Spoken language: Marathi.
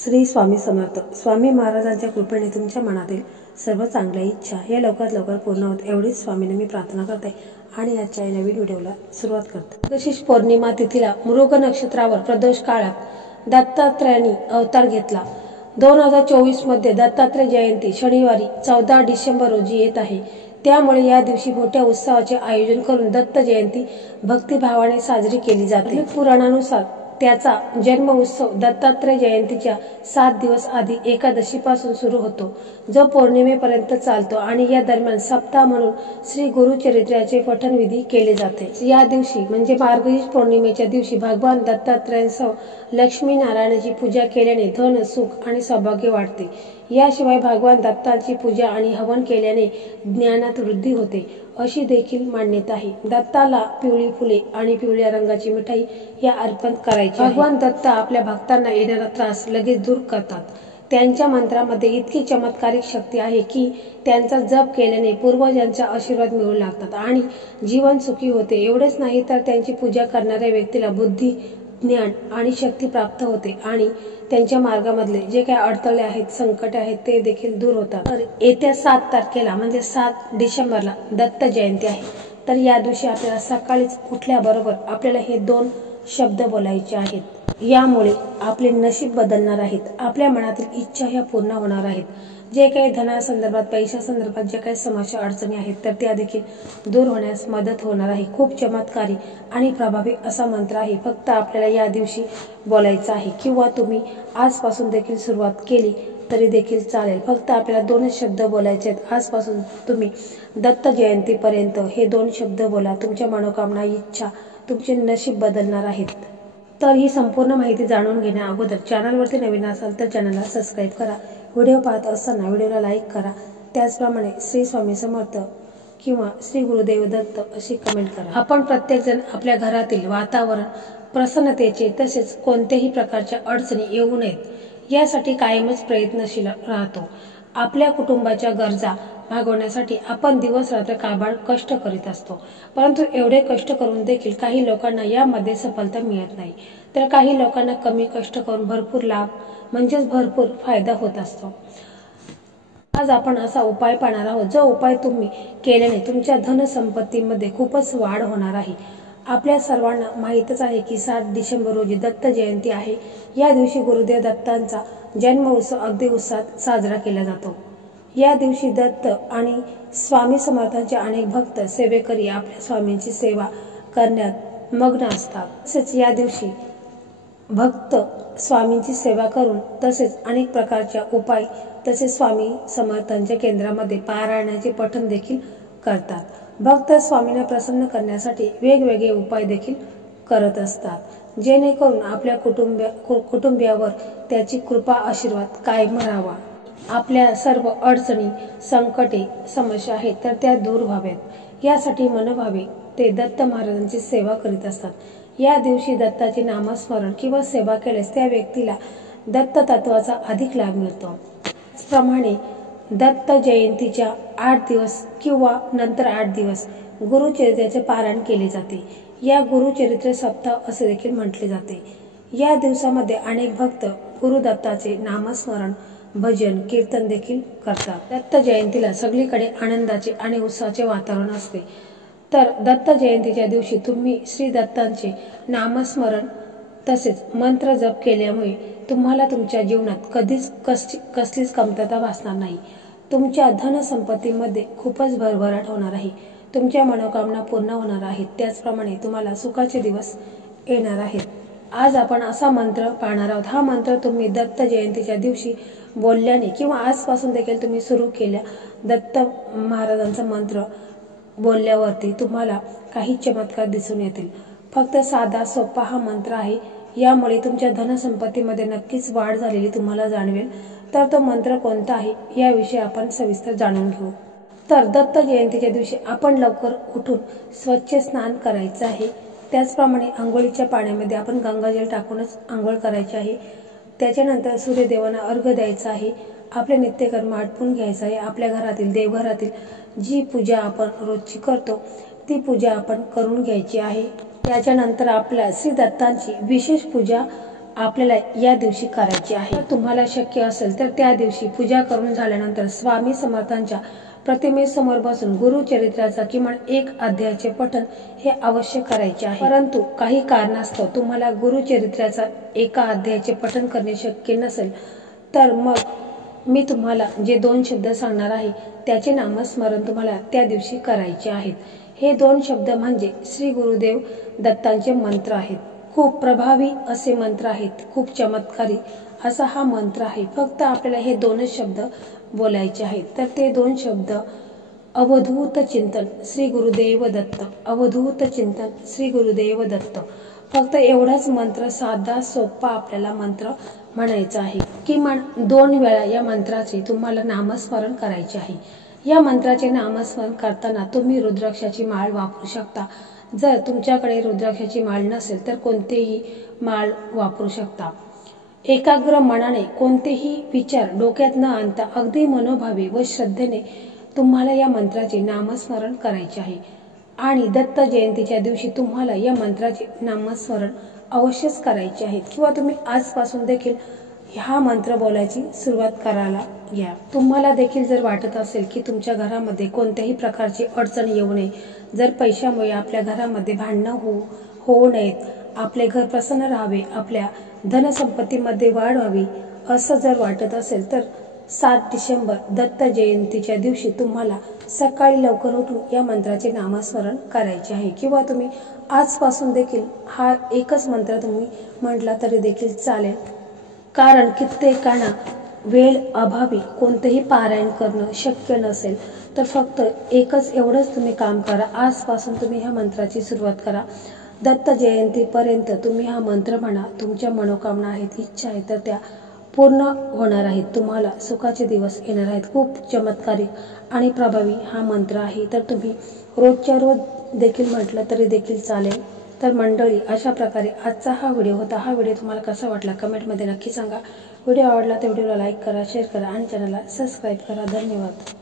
श्री स्वामी समर्थ. स्वामी महाराजांच्या कृपेने तुमच्या मनातील सर्व चांगल्या इच्छा या लवकरात लवकर पूर्ण होत एवढीच स्वामीने मी प्रार्थना करते आणि आजच्या नवीन व्हिडिओला सुरुवात करते. मार्गशीर्ष पौर्णिमा तिथीला मृग नक्षत्रावर प्रदोष काळात दत्तात्रयांनी अवतार घेतला. 2024 मध्ये दत्तात्रय जयंती शनिवारी 14 डिसेंबर रोजी येत आहे. त्यामुळे या दिवशी मोठ्या उत्सवाचे आयोजन करून दत्त जयंती भक्तिभावाने साजरी केली जाते. पुराणानुसार त्याचा जन्म उत्सव दत्तात्रय जयंतीच्या 7 दिवस आधी एकादशीपासून सुरू होतो, जो पौर्णिमेपर्यंत चालतो आणि या दरम्यान सप्ताह म्हणून श्री गुरुचरित्राचे पठण विधी केले जाते. या दिवशी म्हणजे मार्गशीर्ष पौर्णिमेच्या दिवशी भगवान दत्तात्रयांसह लक्ष्मी नारायणाची पूजा केल्याने धन, सुख आणि सौभाग्य वाढते. याशिवाय भगवान दत्तांची पूजा आणि हवन केल्याने ज्ञानात वृद्धी होते, अशी देखील मान्यता आहे. दत्ताला पिवळी फुले आणि पिवळ्या रंगाची मिठाई या अर्पण करायची. भगवान दत्त आपल्या भक्तांना येणारा त्रास लगेच दूर करतात. त्यांच्या मंत्रामध्ये इतकी चमत्कारिक शक्ती आहे की त्यांचा जप केल्याने पूर्वजांचा आशीर्वाद मिळू लागतात आणि जीवन सुखी होते. एवढेच नाही तर त्यांची पूजा करणाऱ्या व्यक्तीला बुद्धी, ज्ञान आणि शक्ती प्राप्त होते आणि त्यांच्या मार्गामधले जे काही अडथळे आहेत, संकट आहेत, ते देखील दूर होतात. तर येत्या 7 तारखेला म्हणजे 7 डिसेंबरला दत्त जयंती आहे. तर या दिवशी आपल्याला सकाळीच उठल्याबरोबर आपल्याला हे 2 शब्द बोलायचे आहेत. यामुळे आपले नशीब बदलणार आहेत. आपल्या मनातील इच्छा ह्या पूर्ण होणार आहेत. जे काही धनासंदर्भात, पैशासंदर्भात जे काही समस्या अडचणी आहेत तर त्या देखील दूर होण्यास मदत होणार आहे. खूप चमत्कारी आणि प्रभावी असा मंत्र आहे. फक्त आपल्याला या दिवशी बोलायचा आहे किंवा तुम्ही आजपासून देखील सुरुवात केली तरी देखील चालेल. फक्त आपल्याला 2 शब्द बोलायचे आहेत. आजपासून तुम्ही दत्त जयंतीपर्यंत हे 2 शब्द बोला. तुमच्या मनोकामना, इच्छा, तुमचे नशीब बदलणार आहेत. तर ही संपूर्ण माहिती जाणून घेण्या अगोदर चॅनलवरती नवीन असाल तर चॅनलला सबस्क्राईब करा. व्हिडिओ पाहत असताना व्हिडिओला लाईक करा. त्याचप्रमाणे श्री स्वामी समर्थ किंवा श्री गुरुदेव दत्त अशी कमेंट करा. आपण प्रत्येकजण आपल्या घरातील वातावरण प्रसन्नतेचे तसेच कोणत्याही प्रकारच्या अडचणी येऊ नयेत यासाठी कायमच प्रयत्नशील राहतो. आपल्या कुटुंबाच्या गरजा भागवण्यासाठी आपण दिवस रात्र काबाड कष्ट करीत असतो. परंतु एवढे कष्ट करून देखील काही लोकांना यामध्ये सफलता मिळत नाही, तर काही लोकांना कमी कष्ट करून भरपूर लाभ म्हणजेच भरपूर फायदा होत असतो. आज आपण असा उपाय पाहणार आहोत, जो उपाय तुम्ही केल्याने तुमच्या धनसंपत्तीमध्ये खूपच वाढ होणार आहे. आपल्या सर्वांना माहीतच आहे की 7 डिसेंबर रोजी दत्त जयंती आहे. या दिवशी गुरुदेव दत्तांचा जन्म उत्सव अगदी उत्साहात साजरा केला जातो. या दिवशी दत्त आणि स्वामी समर्थांचे अनेक भक्त सेवेकरी आपल्या स्वामींची सेवा करण्यात मग्न असतात. तसेच या दिवशी भक्त स्वामींची सेवा करून तसेच अनेक प्रकारच्या उपाय तसेच स्वामी समर्थांच्या केंद्रामध्ये पारायणाचे पठण देखील करतात. भक्त स्वामींना प्रसन्न करण्यासाठी वेगवेगळे उपाय देखील करत असतात, जेणेकरून आपल्या कुटुंबियावर त्याची कृपा आशीर्वाद कायम राहावा. आपल्या सर्व अडचणी, संकटे, समस्या आहेत तर त्या दूर व्हाव्यात यासाठी मनोभावे ते दत्त महाराजांची सेवा करीत असतात. या दिवशी दत्ताचे नामस्मरण किंवा सेवा केल्यास त्या व्यक्तीला दत्त तत्वाचा अधिक लाभ मिळतो. त्याचप्रमाणे दत्त जयंतीच्या 8 दिवस किंवा नंतर 8 दिवस गुरुचरित्राचे पारायण केले जाते. या गुरुचरित्र सप्ताह असे देखील म्हटले जाते. या दिवसामध्ये अनेक भक्त गुरुदत्ताचे नामस्मरण, भजन, कीर्तन देखील करतात. दत्त जयंतीला सगळीकडे आनंदाचे आणि उत्साहाचे वातावरण असते. तर दत्त जयंतीच्या दिवशी तुम्ही श्री दत्तांचे नामस्मरण तसेच मंत्र जप केल्यामुळे तुम्हाला तुमच्या जीवनात कधीच कसलीच कमतरता भासणार नाही. तुमच्या धनसंपत्तीमध्ये खूपच भरभराट होणार आहे. तुमच्या मनोकामना पूर्ण होणार आहेत. त्याचप्रमाणे तुम्हाला सुखाचे दिवस येणार आहेत. आज आपण असा मंत्र पाहणार आहोत. हा मंत्र तुम्ही दत्त जयंतीच्या दिवशी बोलल्याने किंवा आजपासून देखील तुम्ही सुरू केल्या दत्त महाराजांचा मंत्र बोलल्यावरती तुम्हाला काही चमत्कार दिसून येतील. फक्त साधा सोपा हा मंत्र आहे. यामुळे तुमच्या धनसंपत्तीमध्ये नक्कीच वाढ झालेली तुम्हाला जाणवेल. तर तो मंत्र कोणता आहे याविषयी आपण सविस्तर जाणून घेऊ. तर दत्त जयंतीच्या दिवशी आपण लवकर उठून स्वच्छ स्नान करायचं आहे. त्याचप्रमाणे आंघोळीच्या पाण्यामध्ये आपण गंगाजल टाकूनच आंघोळ करायची आहे. त्याच्यानंतर सूर्यदेवांना अर्घ्य द्यायचा आहे. आपले नित्यकर्म आटपून घ्यायचं आहे. आपल्या घरातील देवघरातील जी पूजा आपण रोजची करतो ती पूजा आपण करून घ्यायची आहे. त्याच्यानंतर आपल्या श्री दत्तांची विशेष पूजा आपल्याला या दिवशी करायची आहे। जर तुम्हाला शक्य असेल तर त्या दिवशी पूजा करून झाल्यानंतर स्वामी समर्थांच्या प्रतिमेसमोर बसून गुरुचरित्राचा किमान 1 अध्यायाचे पठण हे अवश्य करायचे आहे। परंतु काही कारणास्तव तुम्हाला गुरुचरित्राचा 1 अध्यायाचे पठण करणे शक्य नसेल तर मग मी तुम्हाला जे 2 शब्द सांगणार आहे त्याचे नामस्मरण तुम्हाला त्या दिवशी करायचे आहेत। हे 2 शब्द म्हणजे श्री गुरुदेव दत्तांचे मंत्र आहेत। खूप प्रभावी असे मंत्र आहेत, खूप चमत्कारी असा हा मंत्र आहे। फक्त आपल्याला हे 2च शब्द बोलायचे आहेत। तर ते 2 शब्द अवधूत चिंतन श्री गुरुदेव दत्त, अवधूत चिंतन श्री गुरुदेव दत्त। फक्त एवढाच मंत्र, साधा सोपा आपल्याला मंत्र म्हणायचा आहे। किमान 2 वेळा या मंत्राचे तुम्हाला नामस्मरण करायचे आहे। या मंत्राचे नामस्मरण करताना तुम्ही रुद्राक्षाची माळ वापरू शकता। जर तुमच्याकडे रुद्राक्षाची माळ नसेल तर कोणतेही माळ वापरू शकता। एकाग्र मनाने कोणतेही विचार डोक्यात न आणता अगदी मनोभावे व श्रद्धेने तुम्हाला या मंत्राचे नामस्मरण करायचे आहे। आणि दत्त जयंतीच्या दिवशी तुम्हाला या मंत्राचे नामस्मरण अवश्यच करायचे आहे किंवा तुम्ही आजपासून देखील हा मंत्र बोलायची सुरुवात करायला घ्या। तुम्हाला देखील जर वाटत असेल की तुमच्या घरामध्ये कोणत्याही प्रकारची अडचण येऊ नये, जर पैशामुळे आपल्या घरामध्ये भांडणं होऊ नयेत, आपले घर प्रसन्न राहावे, आपल्या धनसंपत्तीमध्ये वाढ व्हावी असं जर वाटत असेल तर 7 डिसेंबर दत्त जयंतीच्या दिवशी तुम्हाला सकाळी लवकर उठून या मंत्राचे नामस्मरण करायचे आहे किंवा तुम्ही आजपासून देखील हा एकच मंत्र तुम्ही म्हटला तरी देखील चालेल। कारण कित्येकांना वेळ अभावी कोणतेही पारायण करणं शक्य नसेल तर फक्त एकच एवढंच तुम्ही काम करा। आजपासून तुम्ही ह्या मंत्राची सुरुवात करा। दत्त जयंतीपर्यंत तुम्ही हा मंत्र म्हणा। तुमच्या मनोकामना आहेत, इच्छा आहेत तर त्या पूर्ण होणार आहेत। तुम्हाला सुखाचे दिवस येणार आहेत। खूप चमत्कारिक आणि प्रभावी हा मंत्र आहे। तर तुम्ही रोजच्या रोज देखील म्हटलं तरी देखील चालेल। तर मंडळी, अशा प्रकारे आजचा हा व्हिडिओ होता। हा व्हिडिओ तुम्हाला कसा वाटला कमेंटमध्ये नक्की सांगा। व्हिडिओ आवडला तर व्हिडिओला लाईक करा, शेअर करा आणि चॅनलला सबस्क्राईब करा। धन्यवाद।